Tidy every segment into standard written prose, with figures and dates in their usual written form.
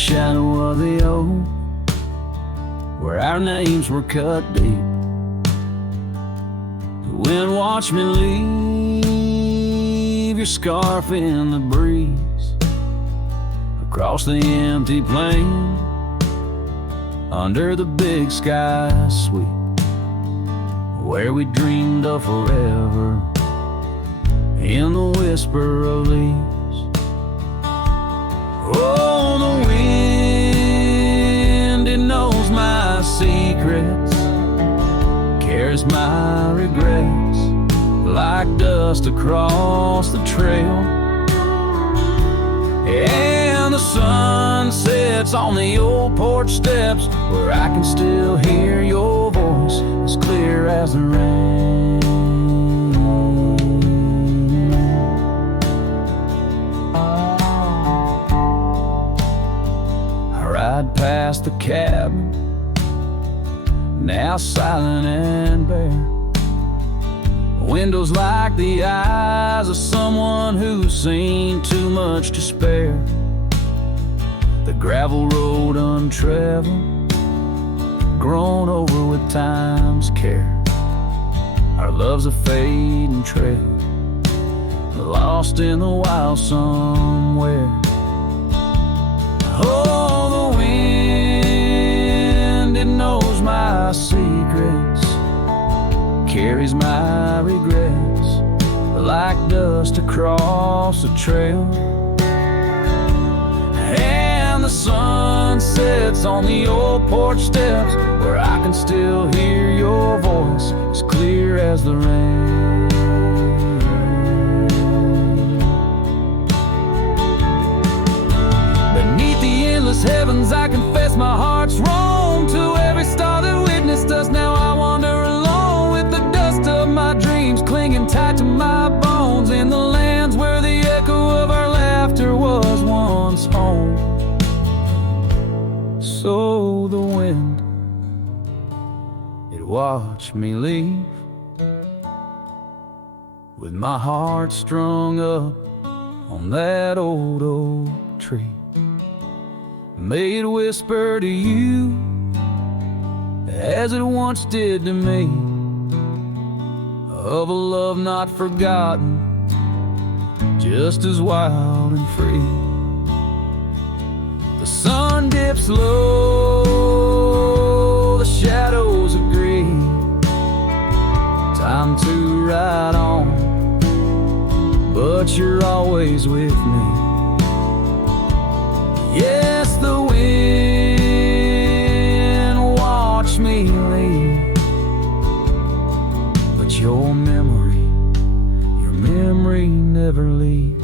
shadow of the oak, where our names were cut deep. The wind watched me leave your scarf in the breeze, across the empty plain, under the big sky sweep, where we dreamed of forever, in the whisper of leaves. Oh, the wind, it knows my secrets, carries my regrets like dust across the trail. And the sun sets on the old porch steps, where I can still hear your voice as clear as the rain. I ride past the cabin, now silent and bare, windows like the eyes of someone who's seen too much to spare. The gravel road untraveled, grown over with time's care. Our love's a fading trail, lost in the wild somewhere. Oh, the wind, it knows my secrets, carries my regrets like dust across the trail. And the sun sets on the old porch steps, where I can still hear your voice as clear as the rain. Beneath the endless heavens, I confess my heart's wrong to every star that witnessed us. Now I wander alone with the dust of my dreams clinging tight to my bones, in the lands where the echo of our laughter was once home. So the wind, it watched me leave, with my heart strung up on that old oak tree. May it whisper to you as it once did to me, of a love not forgotten, just as wild and free. The sun dips low, the shadows agree, time to ride on, but you're always with me. Yes, the wind watched me leave, but your memory never leaves.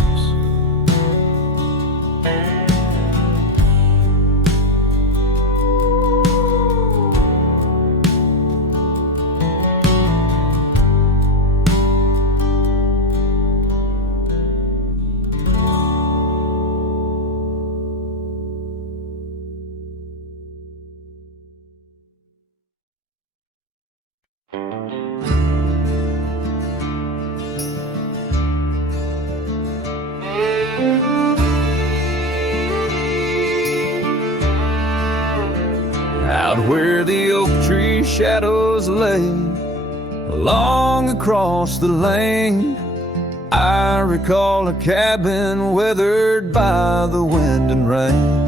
Where the oak tree shadows lay along across the lane, I recall a cabin weathered by the wind and rain.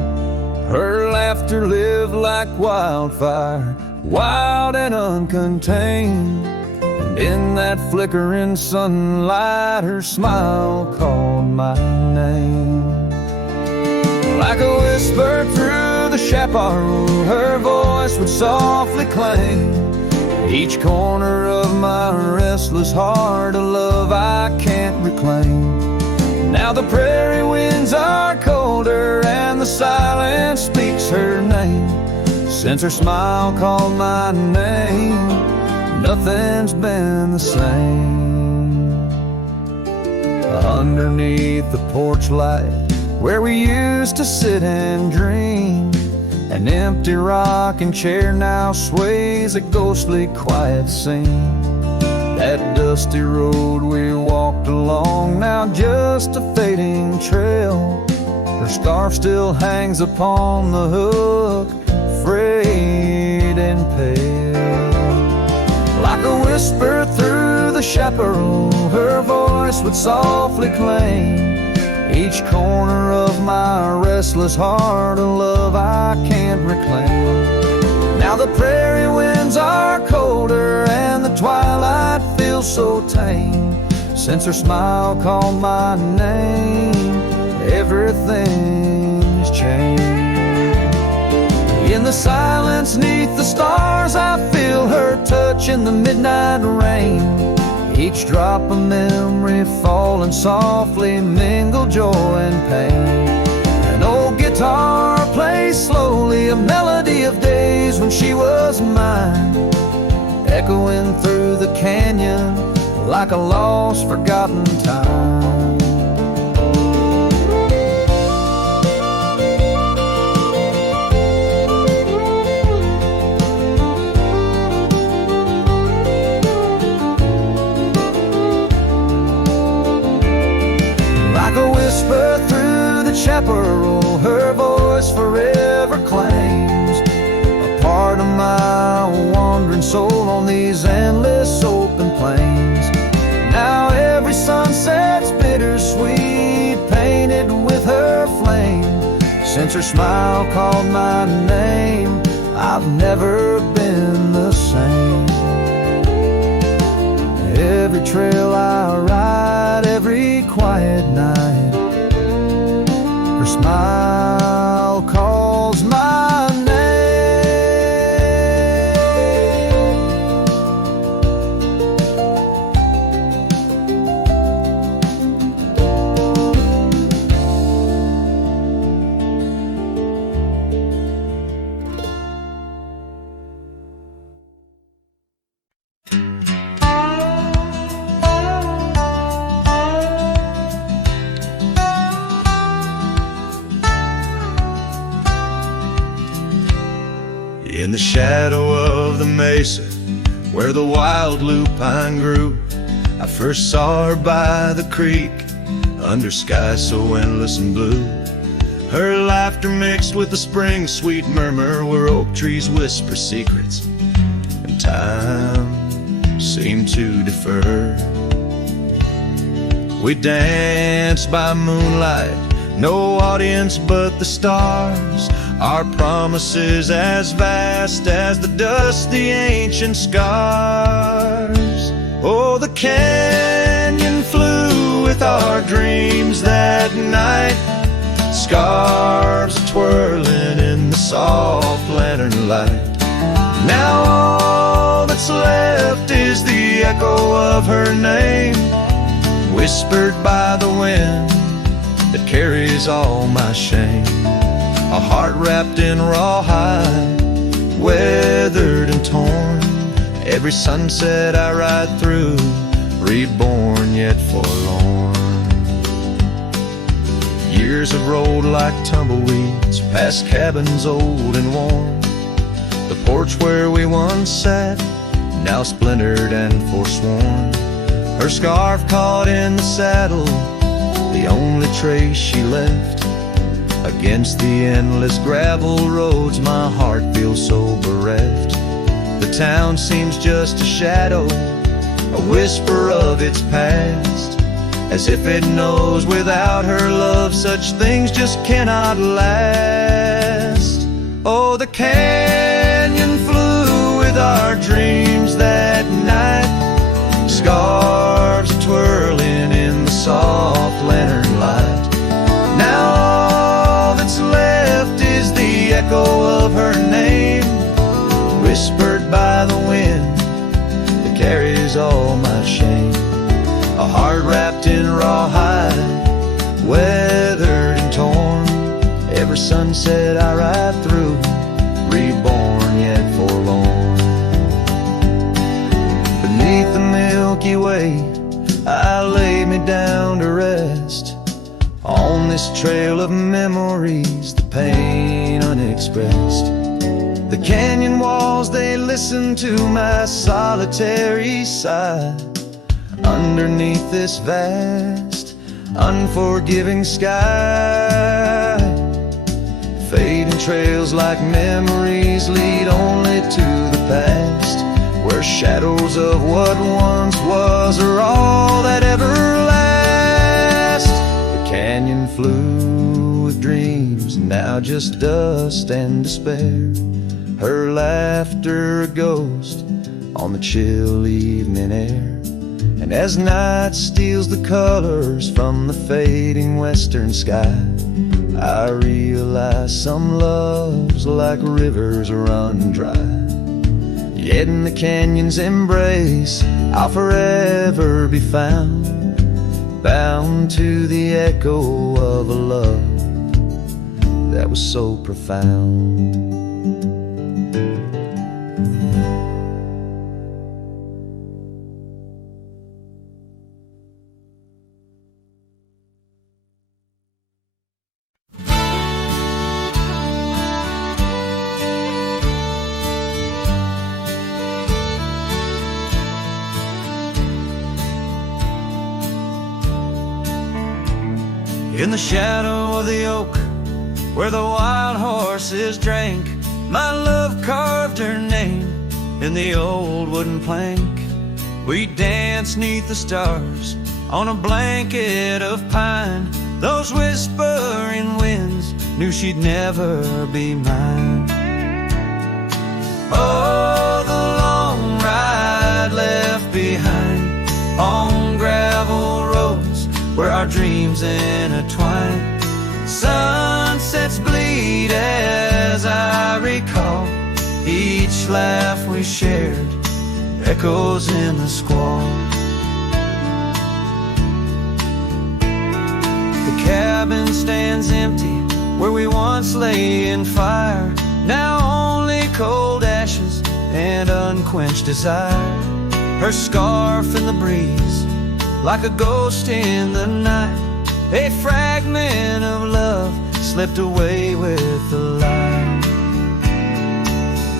Her laughter lived like wildfire, wild and uncontained, and in that flickering sunlight her smile called my name. Like a whisper through the chaparral, her voice would softly clang, each corner of my restless heart, a love I can't reclaim. Now the prairie winds are colder and the silence speaks her name. Since her smile called my name, nothing's been the same. Underneath the porch light, where we used to sit and dream, an empty rocking chair now sways a ghostly quiet scene. That dusty road we walked along, now just a fading trail, Her scarf still hangs upon the hook, frayed and pale. Like a whisper through the chaparral, her voice would softly claim each corner of my restless heart, a love I can't reclaim. Now the prairie winds are colder and the twilight feels so tame. Since her smile called my name, everything's changed. In the silence neath the stars, I feel her touch in the midnight rain. Each drop of memory falling softly mingle joy and pain. An old guitar plays slowly a melody of days when she was mine, echoing through the canyon like a lost, forgotten time. Like a whisper through the chaparral, her voice forever claims a part of my wandering soul on these endless open plains. Now every sunset's bittersweet, painted with her flame. Since her smile called my name, I've never been the same. Every trail I ride, every quiet night, her smile calls my name. In the shadow of the mesa, where the wild lupine grew, I first saw her by the creek, under skies so endless and blue. Her laughter mixed with the spring's sweet murmur, where oak trees whisper secrets, and time seemed to defer. We danced by moonlight, no audience but the stars, our promises as vast as the dust, the ancient scars. Oh, the canyon flew with our dreams that night, scarves twirling in the soft lantern light. Now all that's left is the echo of her name, whispered by the wind that carries all my shame. A heart wrapped in rawhide, weathered and torn. Every sunset I ride through, reborn yet forlorn. Years have rolled like tumbleweeds, past cabins old and worn. The porch where we once sat, now splintered and forsworn. Her scarf caught in the saddle, the only trace she left. Against the endless gravel roads, my heart feels so bereft. The town seems just a shadow, a whisper of its past, as if it knows without her love such things just cannot last. Oh, the canyon flew with our dreams that night, scarves twirling in the soft lantern light. Now all that's left is the echo of her name, whispered by the wind that carries all my shame. A heart wrapped in rawhide, weathered and torn. Every sunset I ride through, reborn yet forlorn. Beneath the Milky Way, I lay me down to rest. On this trail of memories, the pain unexpressed. The canyon walls, they listen to my solitary sigh. Underneath this vast, unforgiving sky, and trails like memories lead only to the past, where shadows of what once was are all that ever last. The canyon flew with dreams, now just dust and despair. Her laughter a ghost on the chill evening air. And as night steals the colors from the fading western sky, I realize some loves like rivers run dry. Yet in the canyon's embrace I'll forever be found, bound to the echo of a love that was so profound. In the shadow of the oak, where the wild horses drank, my love carved her name in the old wooden plank. We danced 'neath the stars on a blanket of pine. Those whispering winds knew she'd never be mine. Oh, the long ride left behind on gravel roads where our dreams intertwine. Sunsets bleed as I recall each laugh we shared, echoes in the squall. The cabin stands empty where we once lay in fire, now only cold ashes and unquenched desire. Her scarf in the breeze, like a ghost in the night, a fragment of love slipped away with the light.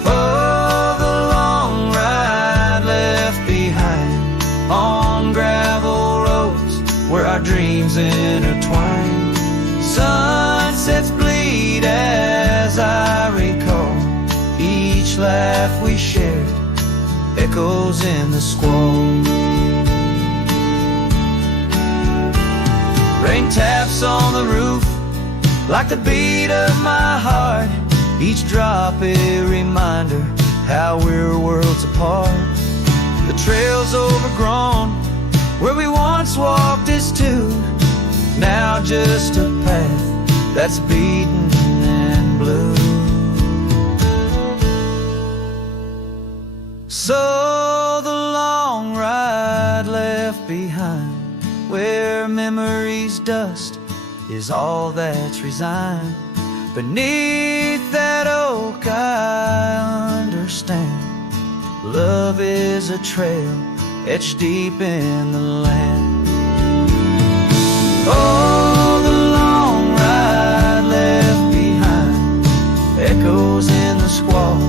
Oh, the long ride left behind on gravel roads where our dreams intertwine. Sunsets bleed as I recall each laugh we shared, echoes in the squall. Rain taps on the roof like the beat of my heart, each drop a reminder how we're worlds apart. The trail's overgrown where we once walked as two, now just a path that's beaten and blue. So the long ride left behind, where memory's dust is all that's resigned. Beneath that oak I understand, love is a trail etched deep in the land. Oh, the long ride left behind, echoes in the squall,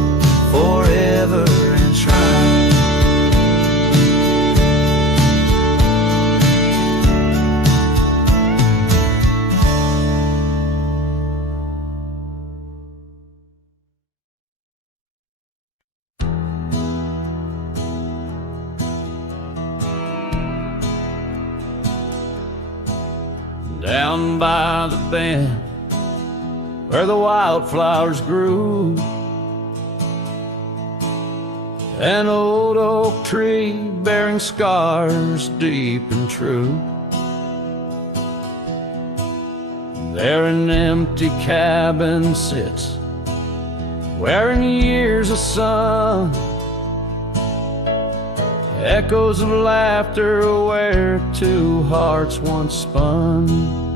forever enshrined. Down by the bend where the wildflowers grew, an old oak tree bearing scars deep and true. There an empty cabin sits, wearing years of sun, echoes of laughter where two hearts once spun.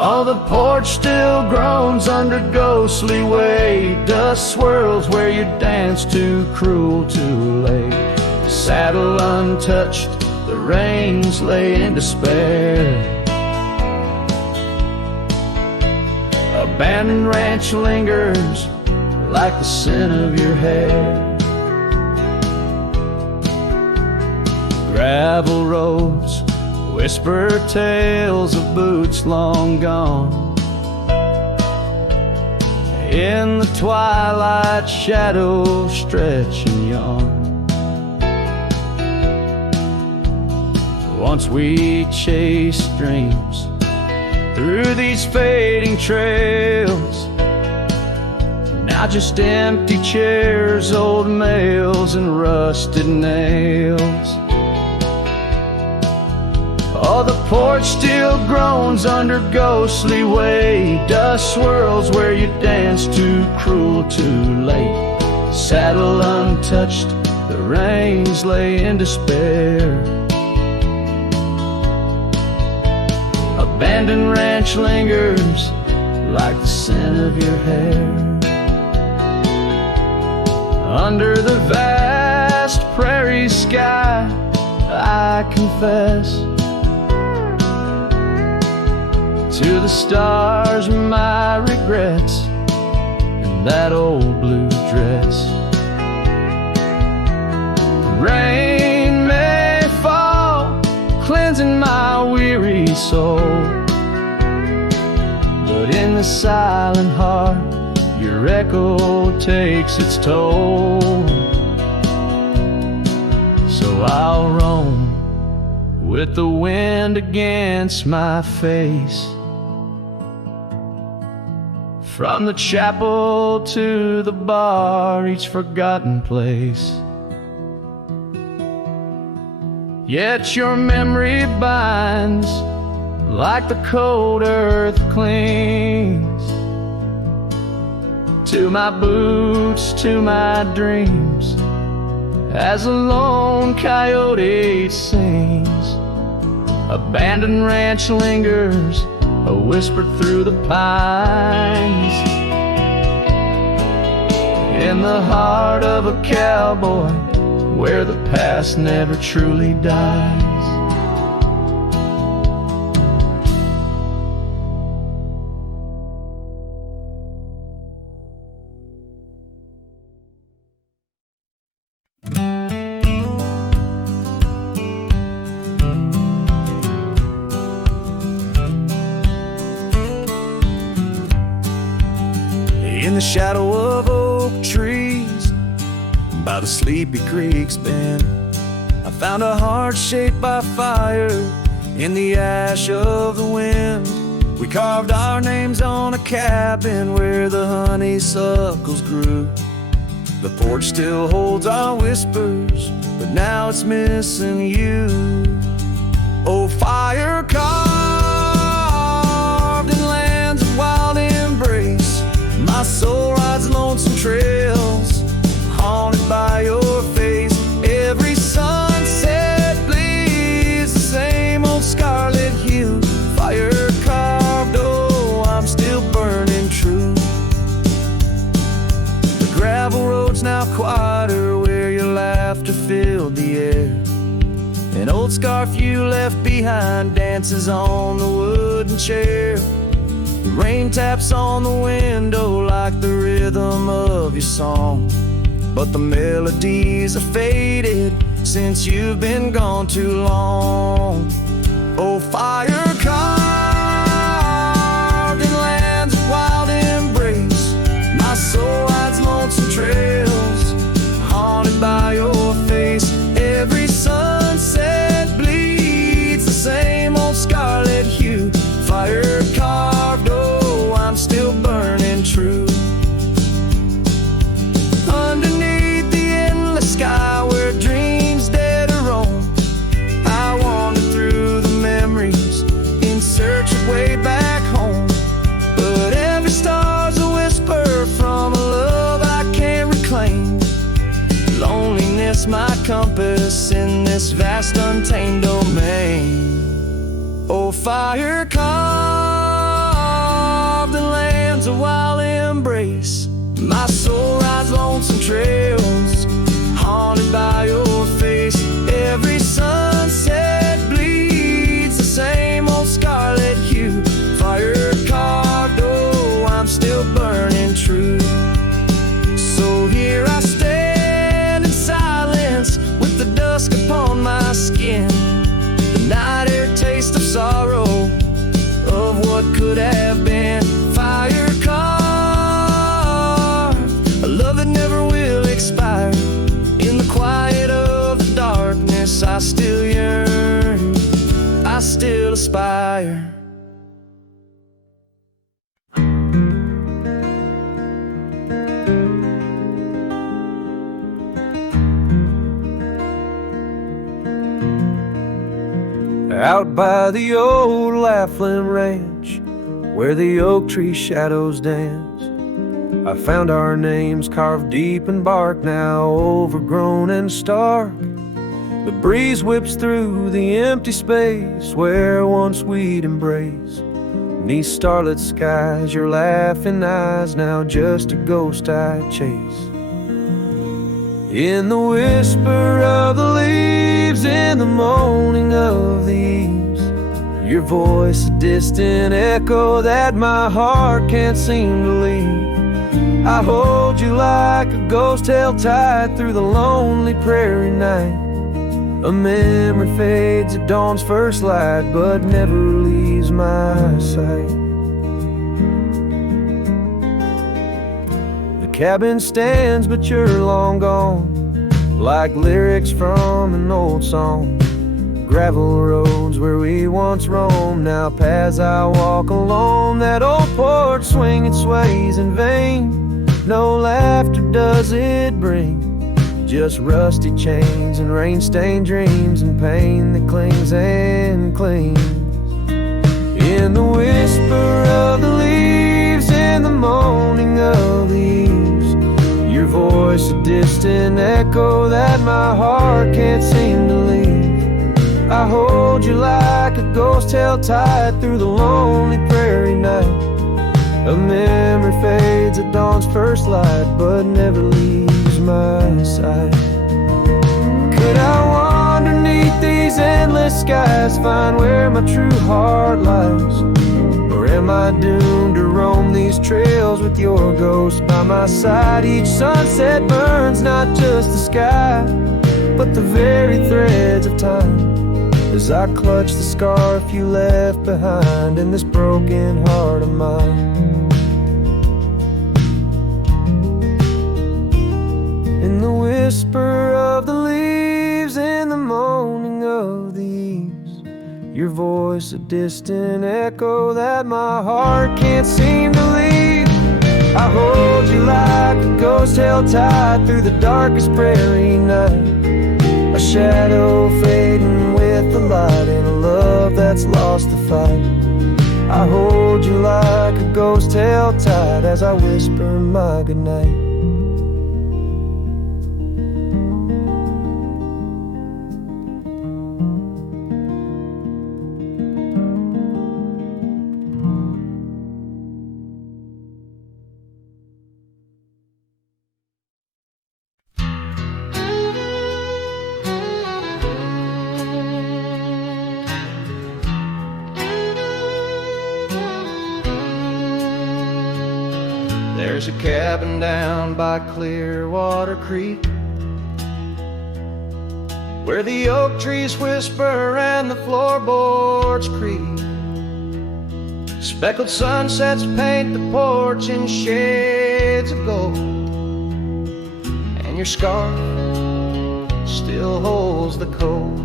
Oh, the porch still groans under ghostly weight, dust swirls where you danced too cruel, too late. The saddle untouched, the reins lay in despair. Abandoned ranch lingers like the scent of your hair. Gravel roads whisper tales of boots long gone, in the twilight, shadows stretch and yawn. Once we chased dreams through these fading trails, now just empty chairs, old mails, and rusted nails. Oh, the porch still groans under ghostly weight. Dust swirls where you danced too cruel, too late. Saddle untouched, the reins lay in despair. Abandoned ranch lingers like the scent of your hair. Under the vast prairie sky, I confess to the stars my regrets and that old blue dress. Rain may fall, cleansing my weary soul, but in the silent heart your echo takes its toll. So I'll roam with the wind against my face, from the chapel to the bar, each forgotten place. Yet your memory binds like the cold earth clings to my boots, to my dreams, as a lone coyote sings. Abandoned ranch lingers, a whisper through the pines, in the heart of a cowboy, where the past never truly dies. In the shadow of oak trees by the sleepy creek's bend, I found a heart shaped by fire in the ash of the wind. We carved our names on a cabin where the honeysuckles grew. The porch still holds our whispers, but now it's missing you. Oh, fire carved in lands of wild embrace, my soul rides lonesome trails, haunted by your face. Every sunset bleeds the same old scarlet hue. Fire carved, oh, I'm still burning true. The gravel road's now quieter where your laughter filled the air. An old scarf you left behind dances on the wooden chair. The rain taps on the window like the rhythm of your song, but the melodies are faded since you've been gone too long. Oh, fire carved in lands of wild embrace, my soul rides lonesome trails, haunted by your face. Every sunset bleeds the same old scarlet hue. Fire carved, oh, I'm still burning true. Underneath the endless sky where dreams dare to roam, I wander through the memories in search of way back home. But every star's a whisper from a love I can't reclaim. Loneliness my compass in this vast untamed domain. Oh, fire carved in lands of wild embrace, my soul rides lonesome trails, haunted by your face. Every sunset bleeds the same old scarlet hue. Fire carved, oh, I'm still burning true. So here I stand in silence with the dusk upon my skin, the night air taste of sorrow, of what could have been. Fire carved aspire. Out by the old Laughlin Ranch, where the oak tree shadows dance, I found our names carved deep in bark, now overgrown and stark. The breeze whips through the empty space where once we'd embrace. Beneath starlit skies, your laughing eyes, now just a ghost I chase. In the whisper of the leaves, in the moaning of the eaves, your voice a distant echo that my heart can't seem to leave. I hold you like a ghost held tight through the lonely prairie night. A memory fades at dawn's first light, but never leaves my sight. The cabin stands, but you're long gone, like lyrics from an old song. Gravel roads where we once roamed, now paths I walk alone. That old porch swing, it sways in vain. No laughter does it bring, just rusty chains and rain-stained dreams and pain that clings and clings. In the whisper of the leaves, in the moaning of the eaves, your voice a distant echo that my heart can't seem to leave. I hold you like a ghost held tight through the lonely prairie night. A memory fades at dawn's first light, but never leaves my sight. Could I wander neath these endless skies, find where my true heart lies? Or am I doomed to roam these trails with your ghost by my side? Each sunset burns not just the sky, but the very threads of time, as I clutch the scarf you left behind in this broken heart of mine. In the whisper of the leaves, in the moaning of the eaves, your voice a distant echo that my heart can't seem to leave. I hold you like a ghost held tight through the darkest prairie night. A shadow fading with the light in a love that's lost the fight. I hold you like a ghost held tight as I whisper my goodnight. There's a cabin down by Clearwater Creek, where the oak trees whisper and the floorboards creak. Speckled sunsets paint the porch in shades of gold, and your scarf still holds the cold.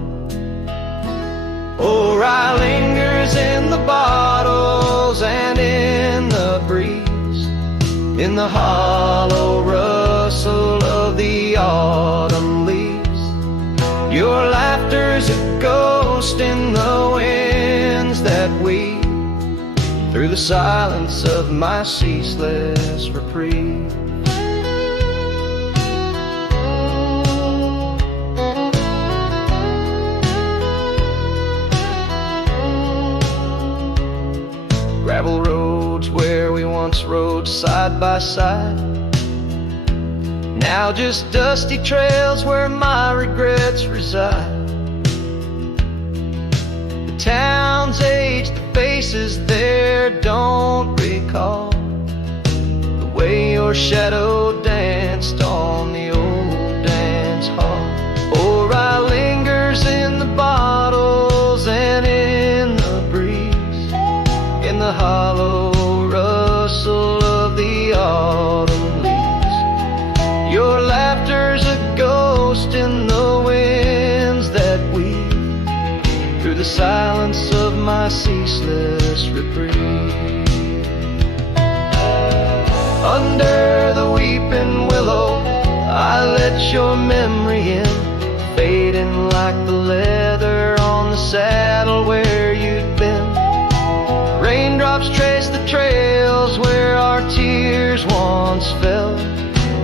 Oh, rye lingers in the bottles and in the breeze, in the hollow rustle of the autumn leaves. Your laughter's a ghost in the winds that weave through the silence of my ceaseless reprieve. Gravel roads where we once rode side by side, now just dusty trails where my regrets reside. The town's aged, the faces there don't recall the way your shadow danced on the old dance hall. Or I lingers in the bottles and in the breeze, in the hollow rustle of the autumn leaves. Your laughter's a ghost in the winds that weave through the silence of my reprieve. Under the weeping willow, I let your memory in, fading like the leather on the saddle where you'd been. Raindrops trace the trails where our tears once fell,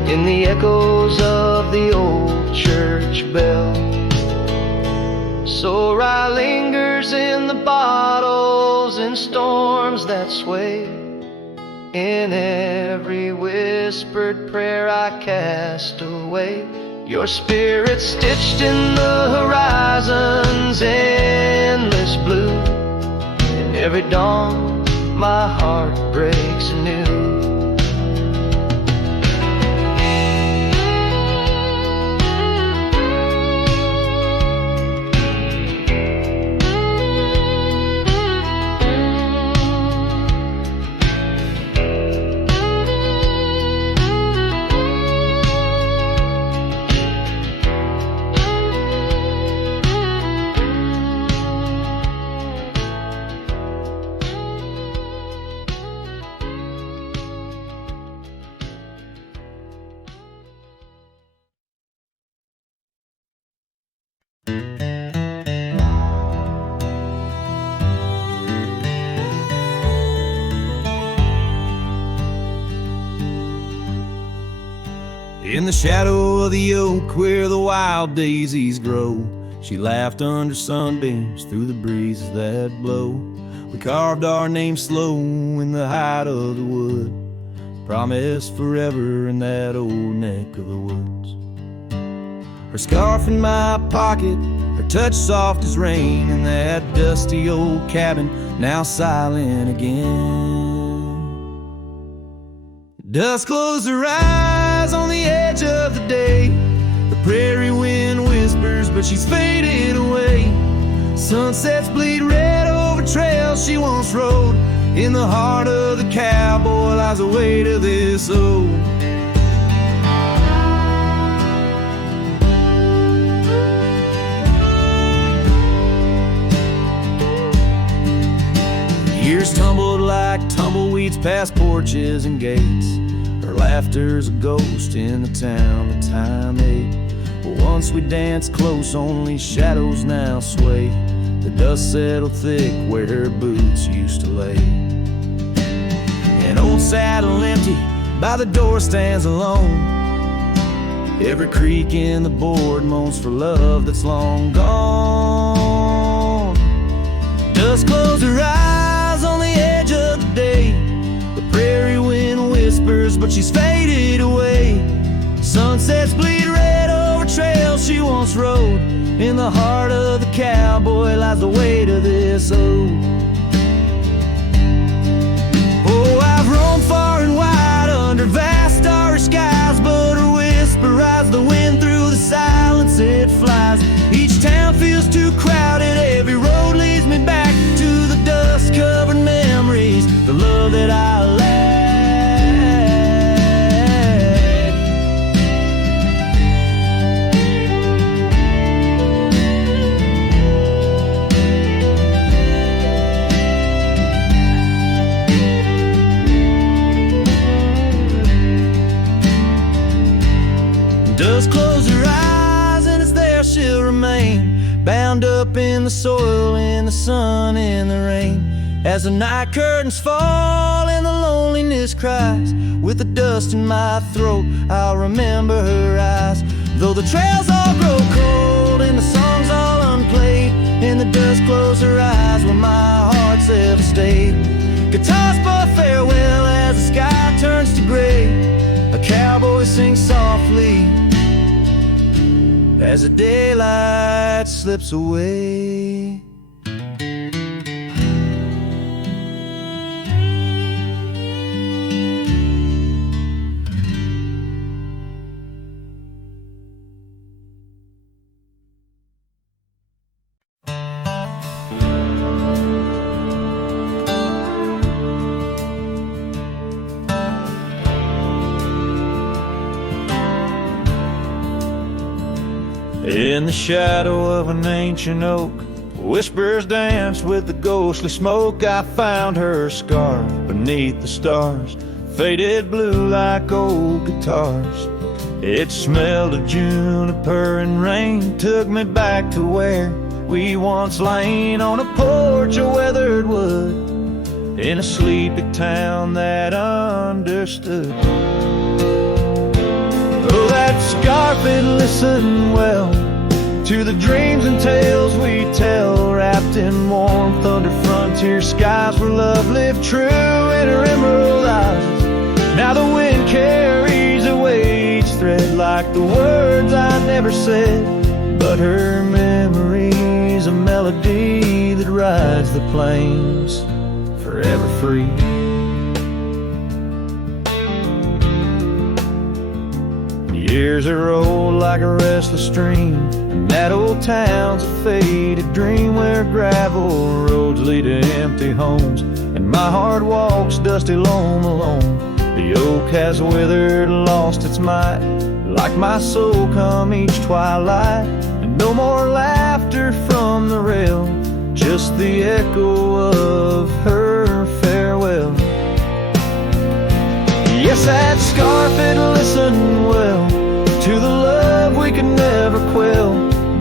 in the echoes of the old church bell. So rye lingers in the bottles in storms that sway. In every whispered prayer I cast away, your spirit stitched in the horizon's endless blue. In every dawn my heart breaks anew. In the shadow of the oak where the wild daisies grow, she laughed under sunbeams through the breezes that blow. We carved our names slow in the height of the wood, promised forever in that old neck of the woods. Her scarf in my pocket, her touch soft as rain, in that dusty old cabin now silent again. Dusk closed her eyes on the edge of the day. The prairie wind whispers, but she's fading away. Sunsets bleed red over trails she once rode. In the heart of the cowboy lies the weight of this old. Years tumbled like tumbleweeds past porches and gates. Her laughter's a ghost in the town that time ate. But once we danced close, only shadows now sway. The dust settled thick where her boots used to lay. An old saddle empty by the door stands alone. Every creak in the board moans for love that's long gone. Dust closed her eyes on the edge of the day. The prairie wind whispers, but she's faded away. Sunsets bleed red over trails she once rode. In the heart of the cowboy lies the weight of this old. Oh, I've roamed far and wide under vast starry skies, but her whisper rides the wind through the silence it flies. Each town feels too crowded, every road leads me back to the dust-covered memories, the love that I lack. Dust close her eyes and it's there she'll remain, bound up in the soil, in the sun, in the rain. As the night curtains fall and the loneliness cries, with the dust in my throat I'll remember her eyes. Though the trails all grow cold and the songs all unplayed, and the dust close her eyes when my heart's ever stayed. Guitars for farewell as the sky turns to gray. A cowboy sings softly as the daylight slips away. In the shadow of an ancient oak, Whispers danced with the ghostly smoke. I found her scarf beneath the stars, faded blue like old guitars. It smelled of juniper and rain, took me back to where we once lain on a porch of weathered wood in a sleepy town that understood. Oh, that scarf, it listened well to the dreams and tales we tell, wrapped in warmth under frontier skies where love lived true in her emerald eyes. Now the wind carries away each thread like the words I never said, but her memory's a melody that rides the plains forever free. Years are old like a restless stream, and that old town's a faded dream where gravel roads lead to empty homes, and my heart walks dusty lone alone. The oak has withered, lost its might, like my soul come each twilight. And no more laughter from the rail, just the echo of her farewell. Yes, that scarf, it listened well to the love we could never quell.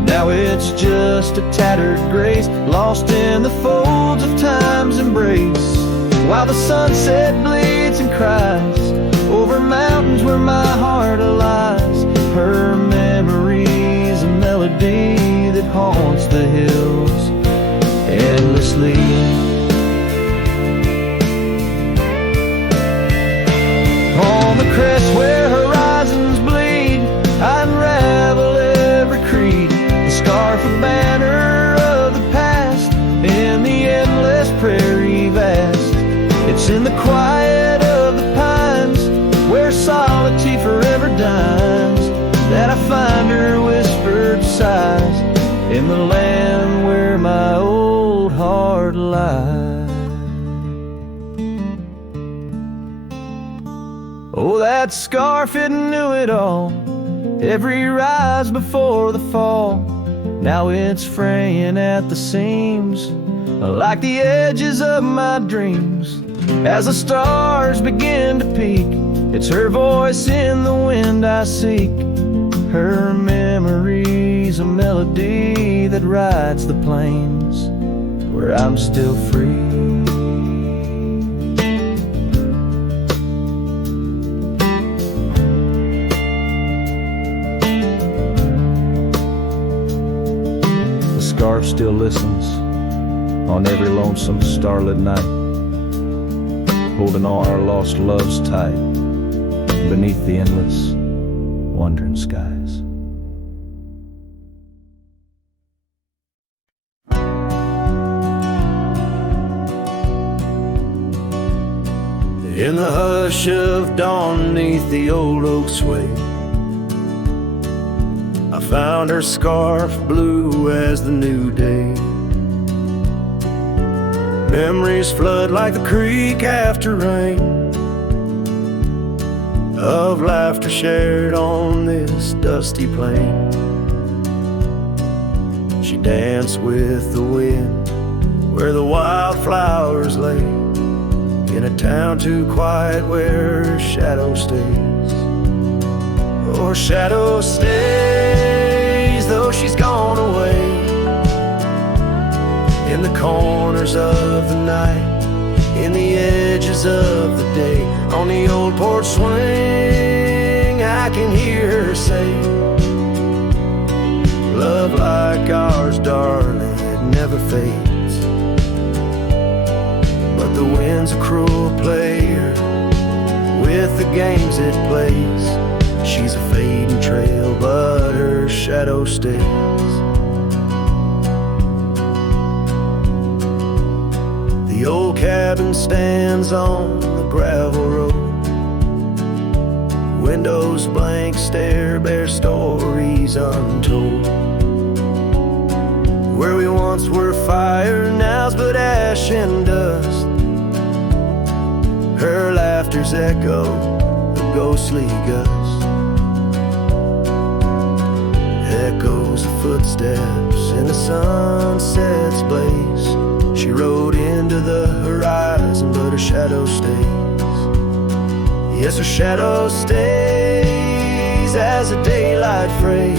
Now it's just a tattered grace, lost in the folds of time's embrace, while the sunset bleeds and cries over mountains where my heart lies. Her memory's a melody that haunts the hills endlessly. On the crest where horizons bleed, I unravel every creed, the scarf, a banner of the past in the endless prairie vast. It's in the quiet of the pines where solitude forever dines that I find her whispered sighs in the land where my old heart lies. Oh, that scarf, it knew it all, every rise before the fall. Now it's fraying at the seams, like the edges of my dreams. As the stars begin to peak, it's her voice in the wind I seek. Her memory's a melody that rides the plains where I'm still free. The scarf still listens on every lonesome starlit night, holding all our lost loves tight beneath the endless wandering skies. In the hush of dawn neath the old oak sway, I found her scarf blue as the new day. Memories flood like the creek after rain, of laughter shared on this dusty plain. She danced with the wind where the wildflowers lay, in a town too quiet where her shadow stays. Oh, shadow stays though she's gone away, in the corners of the night, in the edges of the day. On the old porch swing I can hear her say, love like ours, darling, it never fades. But the wind's a cruel player with the games it plays. She's a fading trail, but her shadow stays. The old cabin stands on the gravel road, windows blank stare, bear stories untold. Where we once were fire, now's but ash and dust. Her laughter's echo, a ghostly gust. echoes of footsteps in the sunset's blaze. She rode into the horizon, but her shadow stays. Yes, her shadow stays as a daylight phrase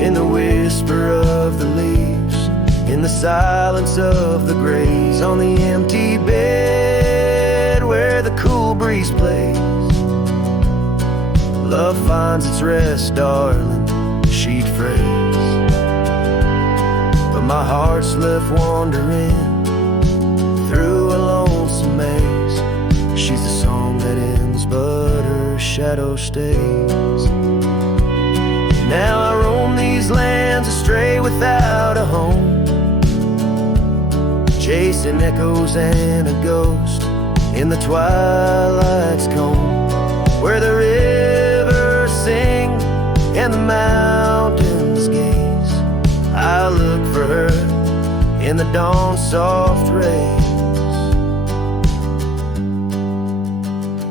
in the whisper of the leaves, in the silence of the graves, on the empty bed where the cool breeze plays. Love finds its rest, darling, she'd phrase. But my heart's left wandering through a lonesome maze. She's the song that ends, but her shadow stays. Now I roam these lands astray without a home, chasing echoes and a ghost in the twilight's comb, where the rivers sing and the mountains gaze. I look for her in the dawn's soft rays.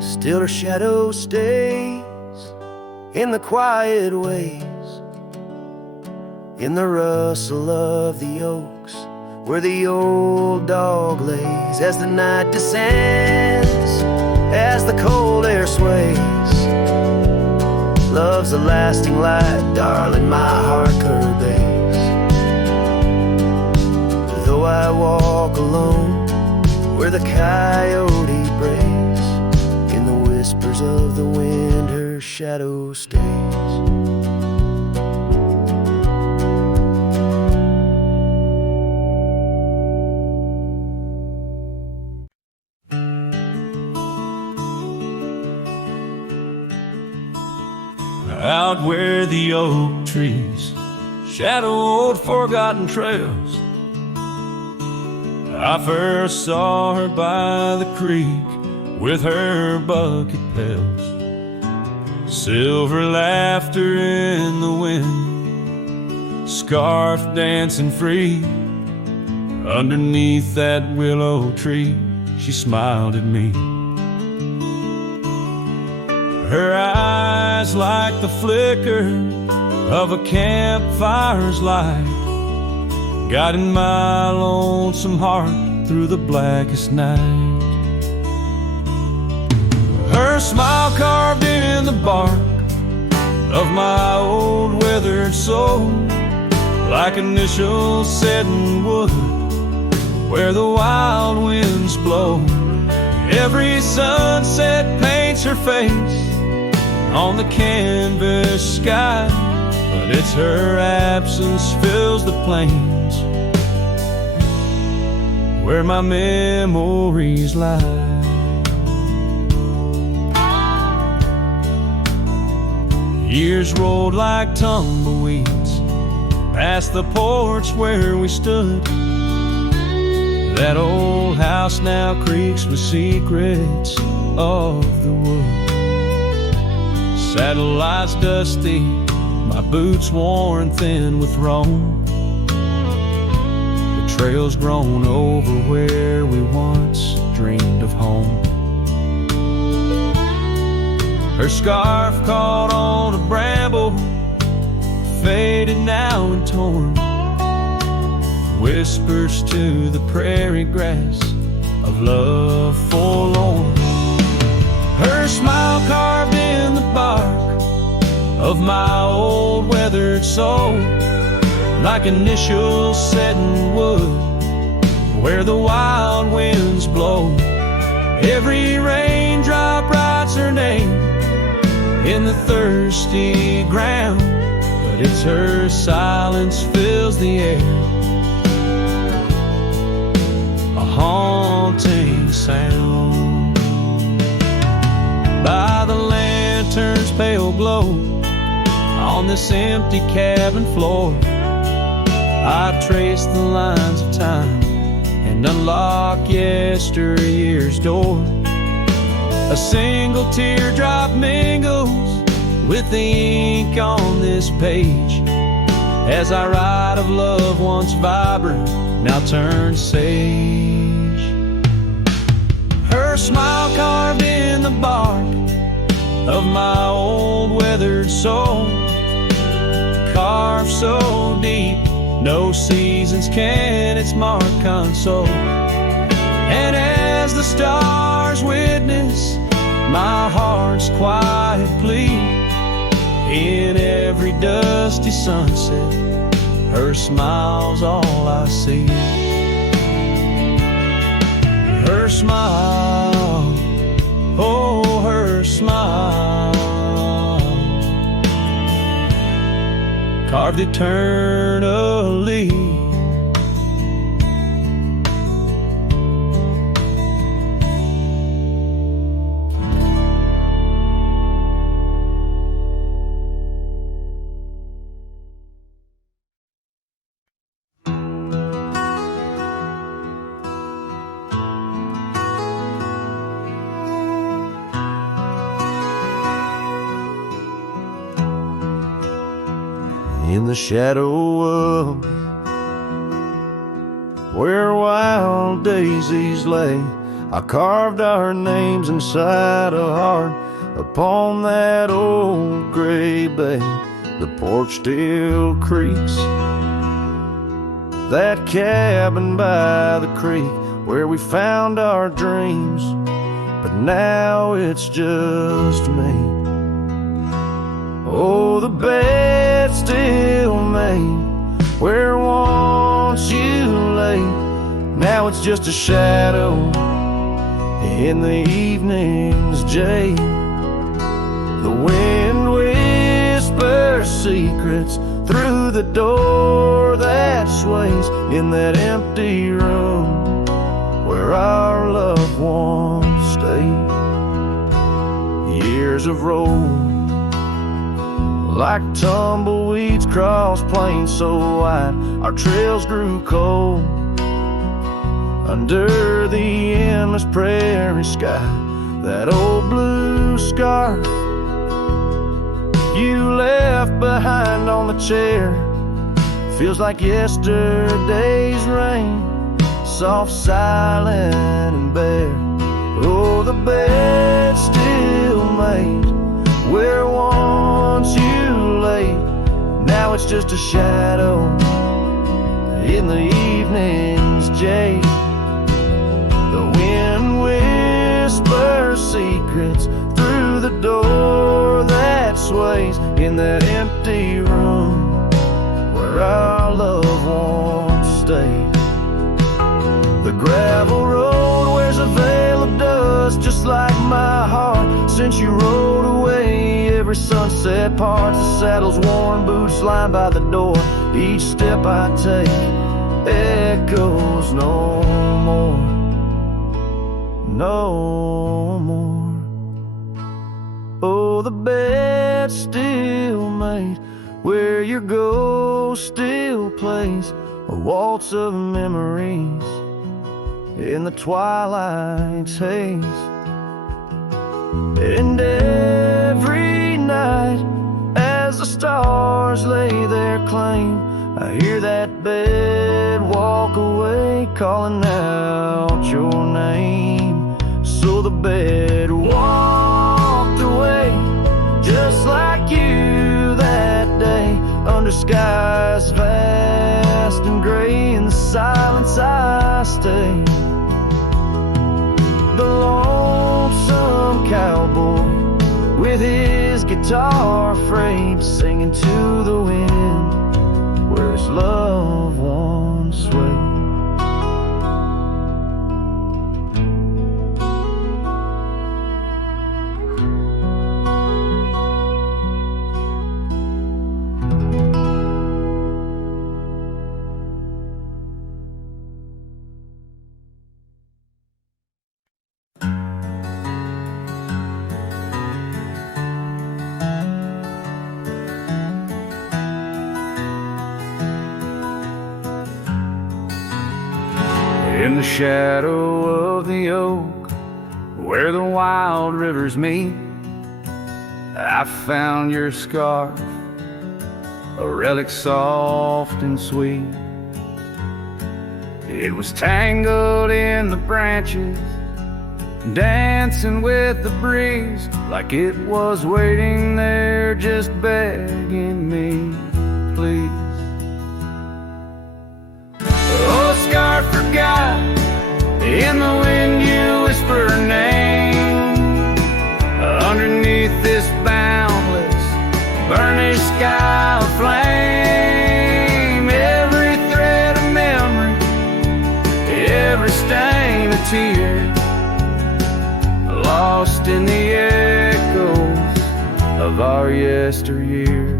Still her shadow stays in the quiet ways, in the rustle of the oaks, where the old dog lays, as the night descends, as the cold air sways. Love's a lasting light, darling, my heart curves. Though I walk alone where the coyote brays, in the whispers of the wind her shadow stays. Out where the oak trees shadow old forgotten trails, I first saw her by the creek with her bucket pails. Silver laughter in the wind, scarf dancing free. Underneath that willow tree, she smiled at me. Her eyes like the flicker of a campfire's light, guiding my lonesome heart through the blackest night. Her smile carved in the bark of my old weathered soul, like initials set in wood where the wild winds blow. Every sunset paints her face on the canvas sky, but it's her absence fills the plains where my memories lie. Years rolled like tumbleweeds past the porch where we stood. That old house now creaks with secrets of the wood. Satellites dusty, my boots worn thin with Rome. The trail's grown over where we once dreamed of home. Her scarf caught on a bramble, faded now and torn, whispers to the prairie grass of love forlorn. Her smile carved in the bark of my old weathered soul, like initials set in wood where the wild winds blow. Every raindrop writes her name in the thirsty ground, but it's her silence fills the air, a haunting sound. By the lantern's pale glow on this empty cabin floor, I trace the lines of time and unlock yesteryear's door. A single teardrop mingles with the ink on this page as I write of love once vibrant, now turned sage. Her smile carved in the bark of my old weathered soul, carved so deep, no seasons can its mark console. And as the stars witness my heart's quiet plea, in every dusty sunset, her smile's all I see. Her smile, oh, her smile, carved eternally. In the shadow of where wild daisies lay, I carved our names inside a heart upon that old gray bay. The porch still creaks, that cabin by the creek where we found our dreams, but now it's just me. Oh, the bed's still made where once you lay. Now it's just a shadow in the evening's jade. The wind whispers secrets through the door that sways in that empty room where our loved ones stayed. Years of road like tumbleweeds cross plains so wide, our trails grew cold under the endless prairie sky. That old blue scarf you left behind on the chair feels like yesterday's rain, soft, silent, and bare. Oh, the bed's still made where once you lay. Now it's just a shadow in the evening's jade. The wind whispers secrets through the door that sways in that empty room where our loved ones stayed. The gravel road wears a veil of dust just like my heart since you rode away. Every sunset parts, the saddle's worn, boots lined by the door. Each step I take echoes no more, no more. Oh, the bed's still made where your ghost still plays a waltz of memories in the twilight's haze. And every night as the stars lay their claim, I hear that bed walk away calling out your name. So the bed walked away just like you that day, under skies vast and gray. In the silence I stay, the lonesome cowboy with his guitar frayed, singing to the wind where his loved ones sway. In the shadow of the oak, where the wild rivers meet, I found your scarf, a relic soft and sweet. It was tangled in the branches, dancing with the breeze, like it was waiting there just begging me please. Oh, scar forgot, in the wind you whisper her name. Underneath this boundless, burnished sky of flame, every thread of memory, every stain of tear, lost in the echoes of our yesteryears.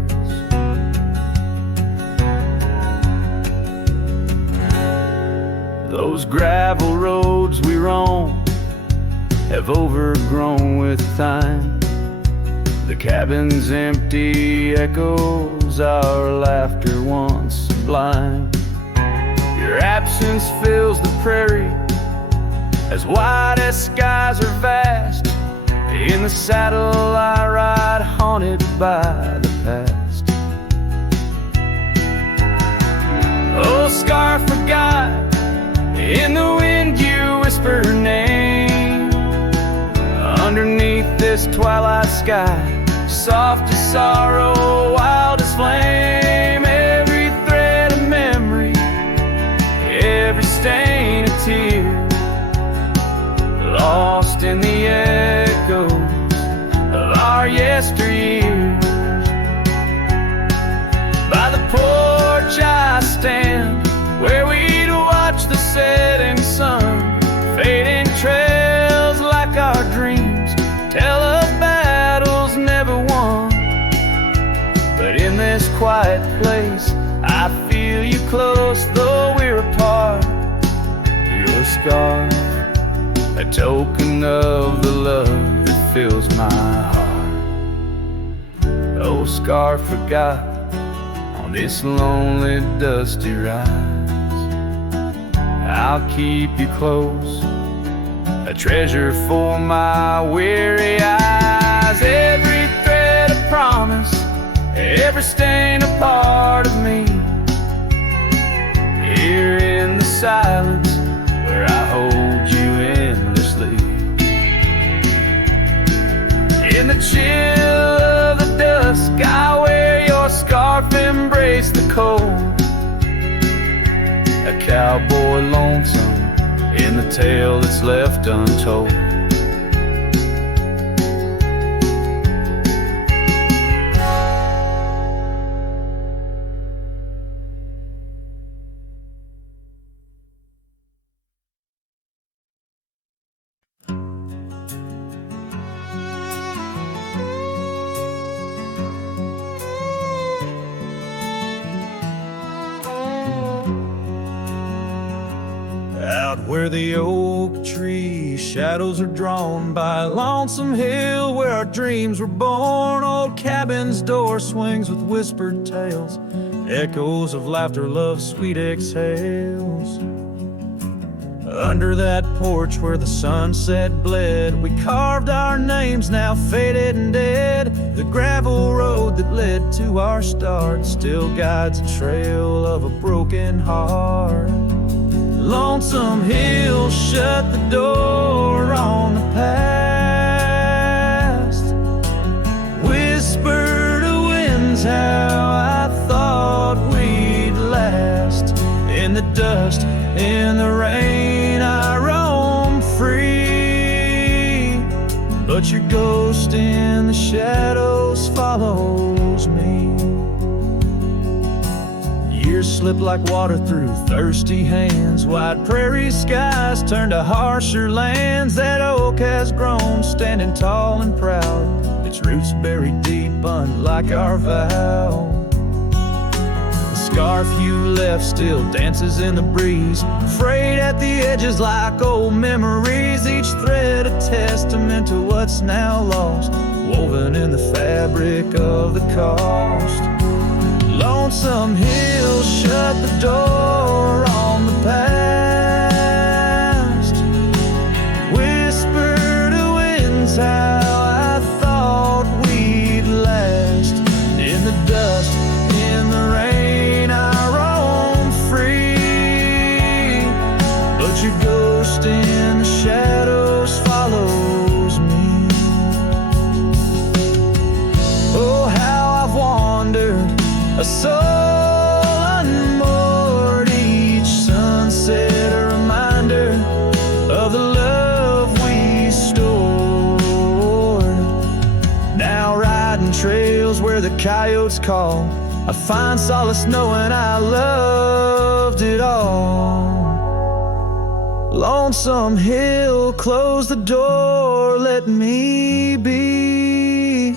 Those gravel roads we roam have overgrown with time. The cabin's empty echoes our laughter once sublime. Your absence fills the prairie, as wide as skies are vast. In the saddle I ride, haunted by the past. Oh, scar forgot, in the wind you whisper her name. Underneath this twilight sky, soft as sorrow, wild as flame, every thread of memory, every stain of tear, lost in the echoes of our yesteryears. By the porch I stand, where we'd watch the setting sun, fading trails like our dreams tell of battles never won. But in this quiet place I feel you close, though we're apart. Your scar, a token of the love that fills my heart. Oh, scar forgot, on this lonely dusty ride, I'll keep you close, a treasure for my weary eyes. Every thread a promise, every stain a part of me. Here in the silence where I hold you endlessly. In the chill of the dusk I wear your scarf, embrace the cold. A cowboy lonesome in the tale that's left untold. Where the oak tree shadows are drawn by a lonesome hill where our dreams were born. Old cabin's door swings with whispered tales, echoes of laughter, love's sweet exhales. Under that porch where the sunset bled, we carved our names, now faded and dead. The gravel road that led to our start still guides a trail of a broken heart. Lonesome Hill shut the door on the past. Whisper to winds how I thought we'd last. In the dust, in the rain, I roam free, but your ghost in the shadows follows me. Years slip like water through thirsty hands. Wide prairie skies turn to harsher lands. That oak has grown, standing tall and proud, its roots buried deep, unlike our vow. The scarf you left still dances in the breeze, frayed at the edges like old memories. Each thread a testament to what's now lost, woven in the fabric of the cost. Lonesome Hill shut the door on the past. Whisper to winds how I thought we'd last. In the dust, in the rain, I roam free, but your ghost in the shadows follows me. Oh, how I've wandered, a soul riding trails where the coyotes call. I find solace knowing I loved it all. Lonesome hill, close the door, let me be.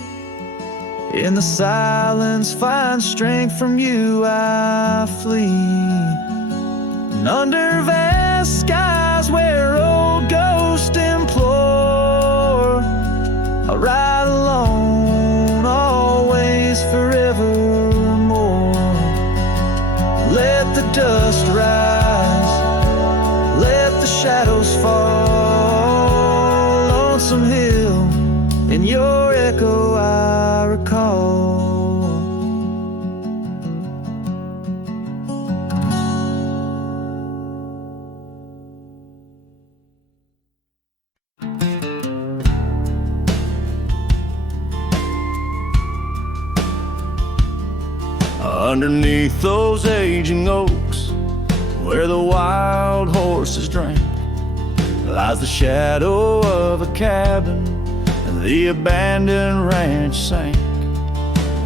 In the silence, find strength from you, I flee. And under vast skies where old ghosts implore, I'll ride alone, always, forevermore. Let the dust rise, let the shadows fall. Lonesome hill, in your echo I recall. Underneath those aging oaks, where the wild horses drank, lies the shadow of a cabin, and the abandoned ranch sank.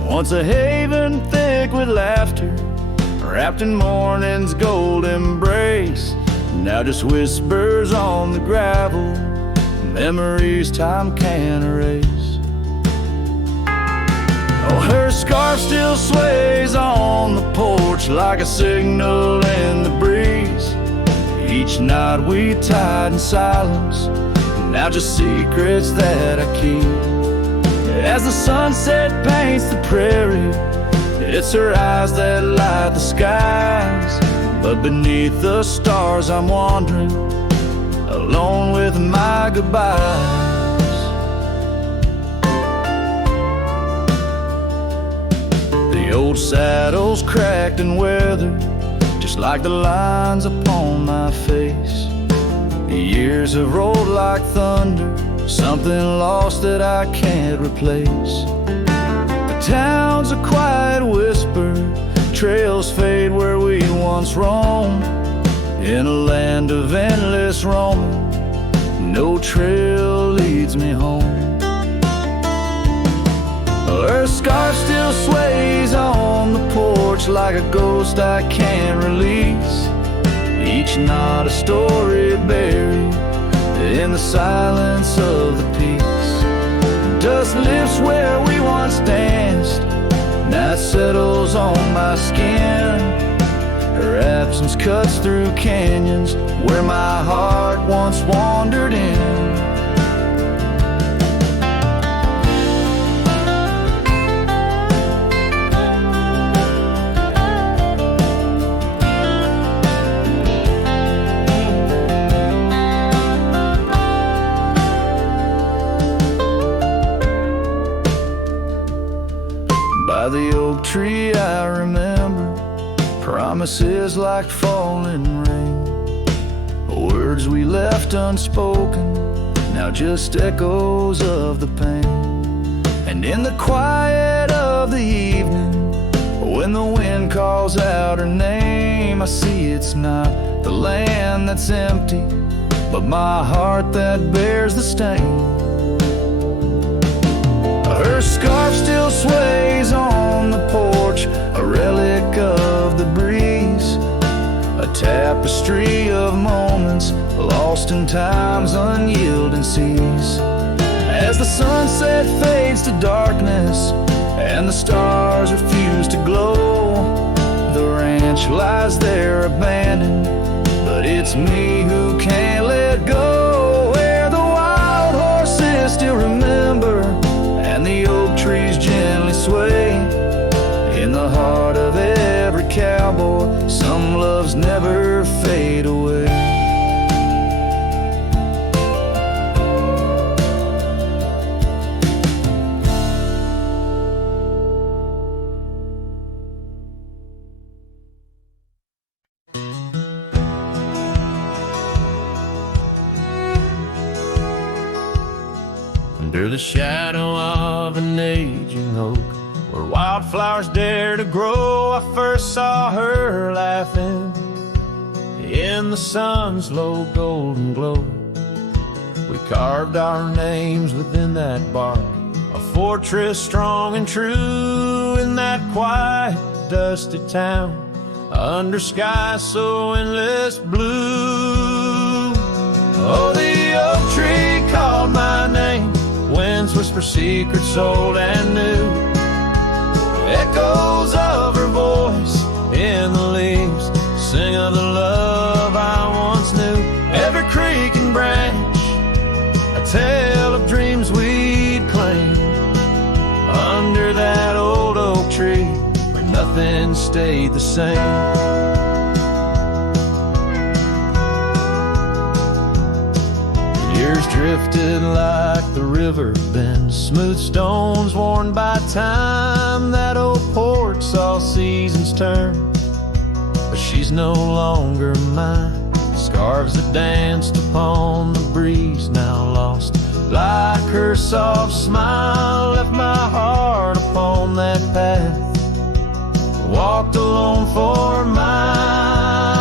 Once a haven thick with laughter, wrapped in morning's gold embrace, now just whispers on the gravel, memories time can't erase. Oh, her scarf still sways on the porch like a signal in the breeze. Each night we tied in silence, now just secrets that I keep. As the sunset paints the prairie, it's her eyes that light the skies. But beneath the stars I'm wandering, alone with my goodbyes. The old saddle's cracked and weathered, just like the lines upon my face. The years have rolled like thunder, something lost that I can't replace. The town's a quiet whisper, trails fade where we once roamed. In a land of endless roaming, no trail leads me home. Her scarf still sways on the porch like a ghost I can't release. Each night a story buried in the silence of the peace. Dust lifts where we once danced, night settles on my skin. Her absence cuts through canyons where my heart once wandered in. By the oak tree I remember promises like falling rain, words we left unspoken, now just echoes of the pain. And in the quiet of the evening, when the wind calls out her name, I see it's not the land that's empty, but my heart that bears the stain. Her scarf still sways on the porch, a relic of the breeze, a tapestry of moments lost in time's unyielding seas. As the sunset fades to darkness and the stars refuse to glow, the ranch lies there abandoned, but it's me who can't let go. Where the wild horses still remember and the oak trees gently sway, in the heart of every cowboy, some loves never fade away. Under the shadow of an aging oak, where wildflowers dare to grow, I first saw her laughing in the sun's low golden glow. We carved our names within that bark, a fortress strong and true in that quiet, dusty town, under skies so endless blue. Oh, the oak tree called my name, winds whisper secrets old and new, echoes of her voice in the leaves sing of the love I once knew. Every creek and branch, a tale of dreams we'd claim, under that old oak tree where nothing stayed the same. Years drifted like the river bends, smooth stones worn by time. That old porch saw seasons turn, but she's no longer mine. Scarves that danced upon the breeze now lost, like her soft smile left my heart upon that path. Walked alone for miles.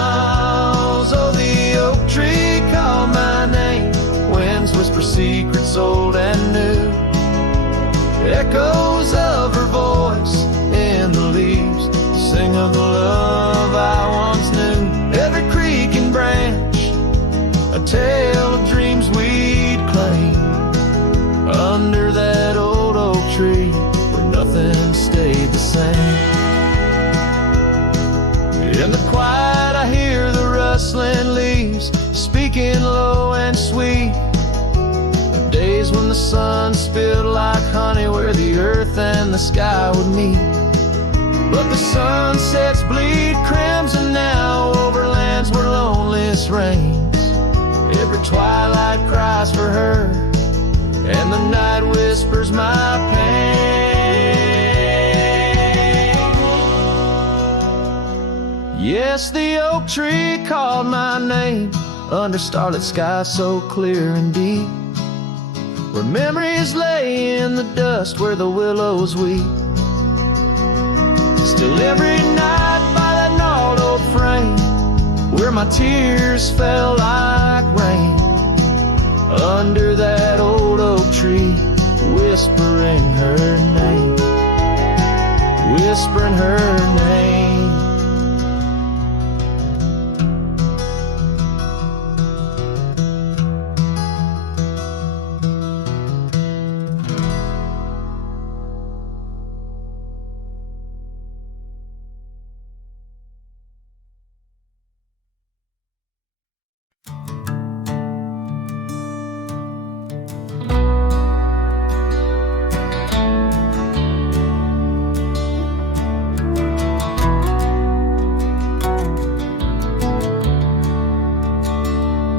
Oh, the oak tree called my name, winds whisper secrets old and new, echoes of her voice in the leaves sing of the love I once knew. Every creek and branch, a tale of dreams we'd claim, under that old oak tree where nothing stayed the same. In the quiet I hear the rustling leaves speaking low and sweet, the days when the sun spilled like honey where the earth and the sky would meet. But the sunsets bleed crimson now over lands where loneliness reigns. Every twilight cries for her, and the night whispers my pain. Yes, the oak tree called my name, under starlit skies so clear and deep, where memories lay in the dust where the willows weep. Still every night by that gnarled old frame, where my tears fell like rain, under that old oak tree, whispering her name, whispering her name.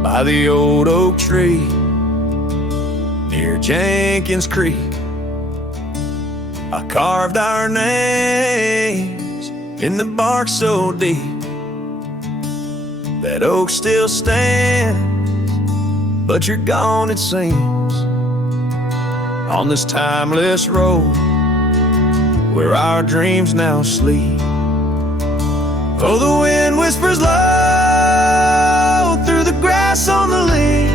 By the old oak tree near Jenkins Creek, I carved our names in the bark so deep. That oak still stands, but you're gone it seems, on this timeless road where our dreams now sleep. Oh, the wind whispers low through the grass on the lea,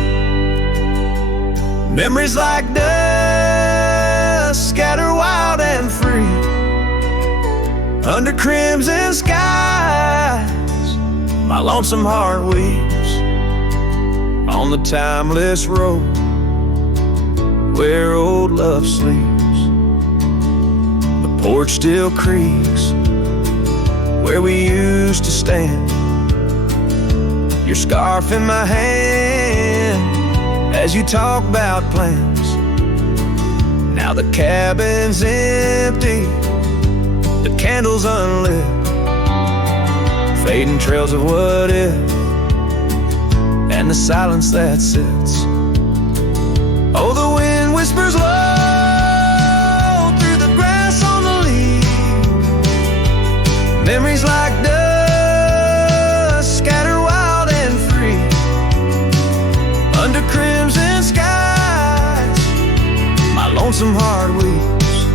memories like dust scatter wild and free, under crimson skies my lonesome heart weeps, on the timeless road where old love sleeps. The porch still creaks where we used to stand, your scarf in my hand as you talk about plans. Now the cabin's empty, the candles unlit, fading trails of what if, and the silence that sits. Oh, the wind whispers low through the grass on the leaf, memories like dust scatter wild and free, under crimson skies my lonesome heart weeps,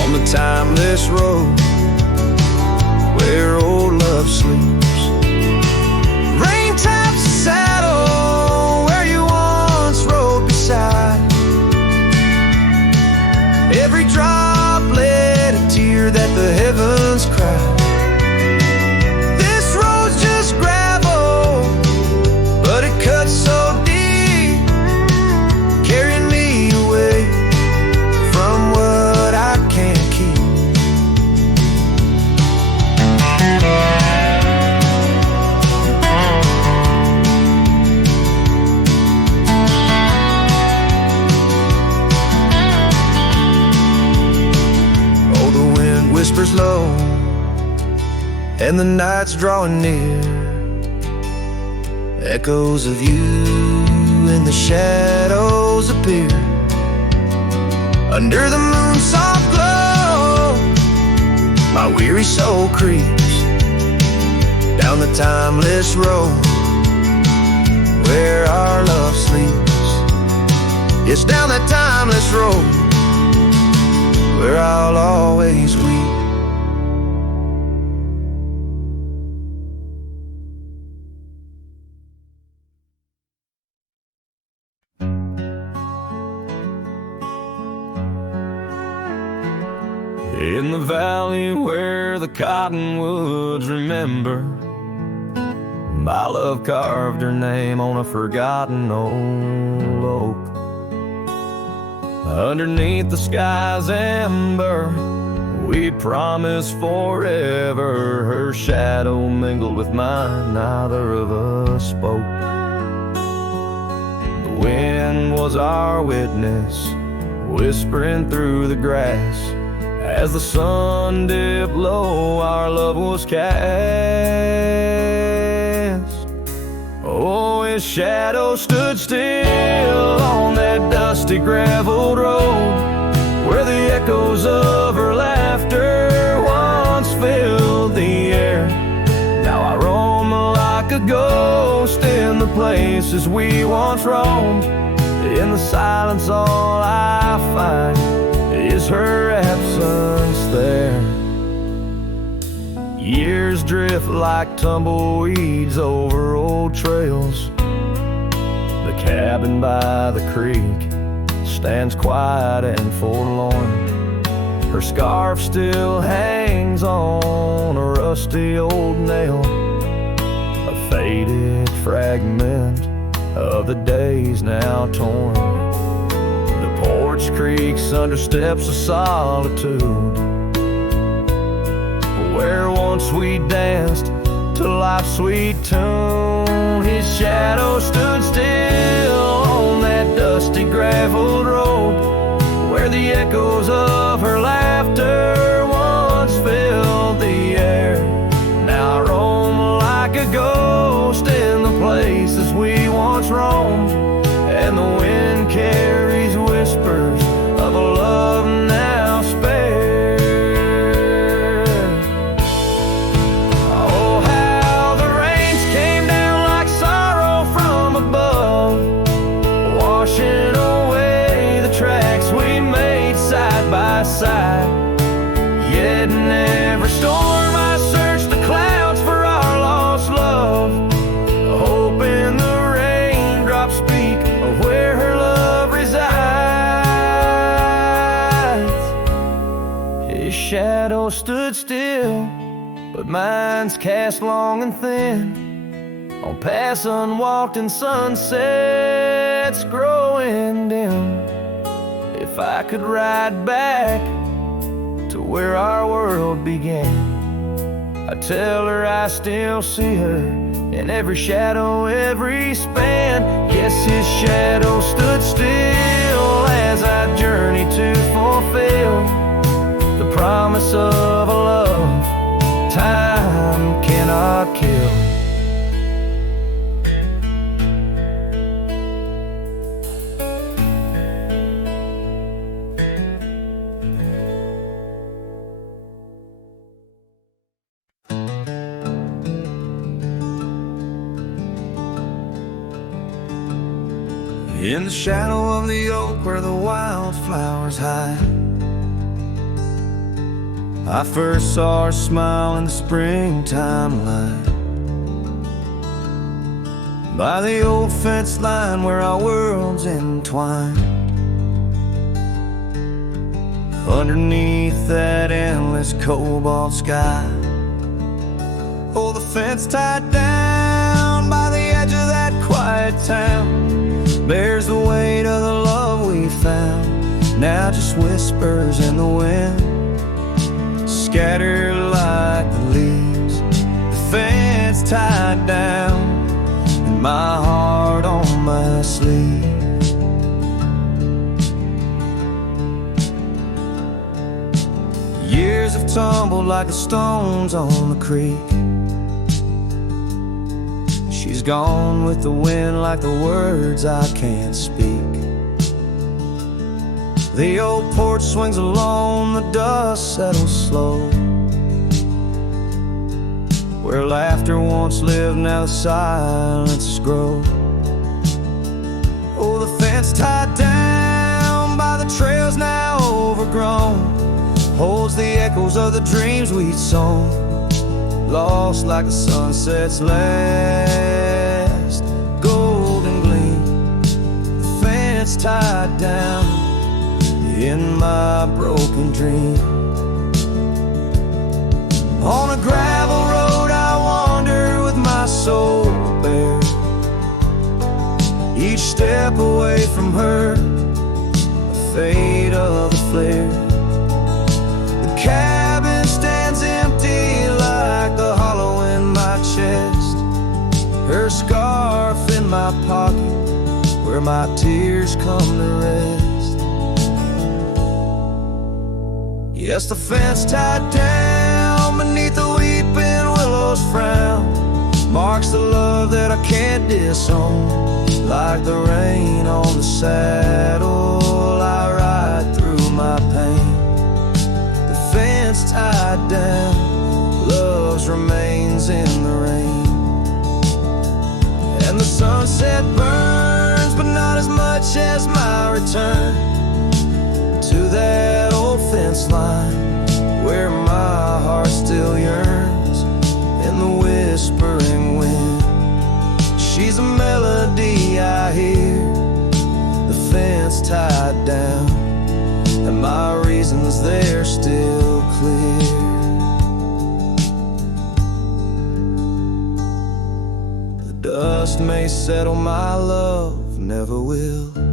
on the timeless road where old love sleeps. Rain taps the saddle where you once rode beside, Every droplet a tear that the heavens cry. This road's just gravel, but it cuts so deep, carrying me away from what I can't keep. Oh, the wind whispers low, and the night's drawing near. Echoes of you in the shadows appear. Under the moon's soft glow, my weary soul creeps down the timeless road where our love sleeps. It's down that timeless road where I'll always weep. In the valley where the cottonwoods remember, my love carved her name on a forgotten old oak. Underneath the sky's ember, we promised forever. Her shadow mingled with mine, neither of us spoke. The wind was our witness, whispering through the grass. As the sun dipped low, our love was cast. Oh, his shadow stood still on that dusty graveled road, where the echoes of her laughter once filled the air. Now I roam like a ghost in the places we once roamed. In the silence all I find is her absence there. Years drift like tumbleweeds over old trails. The cabin by the creek stands quiet and forlorn. Her scarf still hangs on a rusty old nail, a faded fragment of the days now torn. The porch creaks under steps of solitude, where once we danced to life's sweet tune. His shadow stood still on that dusty graveled road, where the echoes of her laughter once filled the air. Now I roam like a ghost in the places we once roamed, and the wind carries whispers of a love now spared. Oh, how the rains came down like sorrow from above, washing away the tracks we made side by side. Yet in every storm I searched the clouds for our lost love, hoping the raindrops speak of where her love resides. His shadow stood still, but mine's cast long and thin on paths unwalked and sunsets growing dim. If I could ride back to where our world began, I tell her I still see her in every shadow, every span. Yes, his shadow stood still as I journeyed to fulfill the promise of a love time cannot kill. In the shadow of the oak where the wildflowers hide, I first saw her smile in the springtime light. By the old fence line where our worlds entwine, underneath that endless cobalt sky. Oh, the fence tied down by the edge of that quiet town bears the weight of the love we found. Now just whispers in the wind, scattered like the leaves. The fence tied down, and my heart on my sleeve. Years have tumbled like the stones on the creek. She's gone with the wind like the words I can't speak. The old porch swings alone, the dust settles slow. Where laughter once lived, now the silence grows. Oh, the fence tied down by the trails now overgrown holds the echoes of the dreams we'd sown, lost like the sunset's last golden gleam. The fence tied down in my broken dream. On a gravel road I wander with my soul bare, each step away from her, the fate of the flare. The cabin stands empty like the hollow in my chest, her scarf in my pocket where my tears come to rest. Yes, the fence tied down beneath the weeping willow's frown marks the love that I can't disown. Like the rain on the saddle, I ride through my pain. The fence tied down, love's remains in the rain. And the sunset burns, but not as much as my return to that old fence line where my heart still yearns in the whispering wind. She's a melody I hear, the fence tied down, and my reasons they're still clear. The dust may settle, my love never will.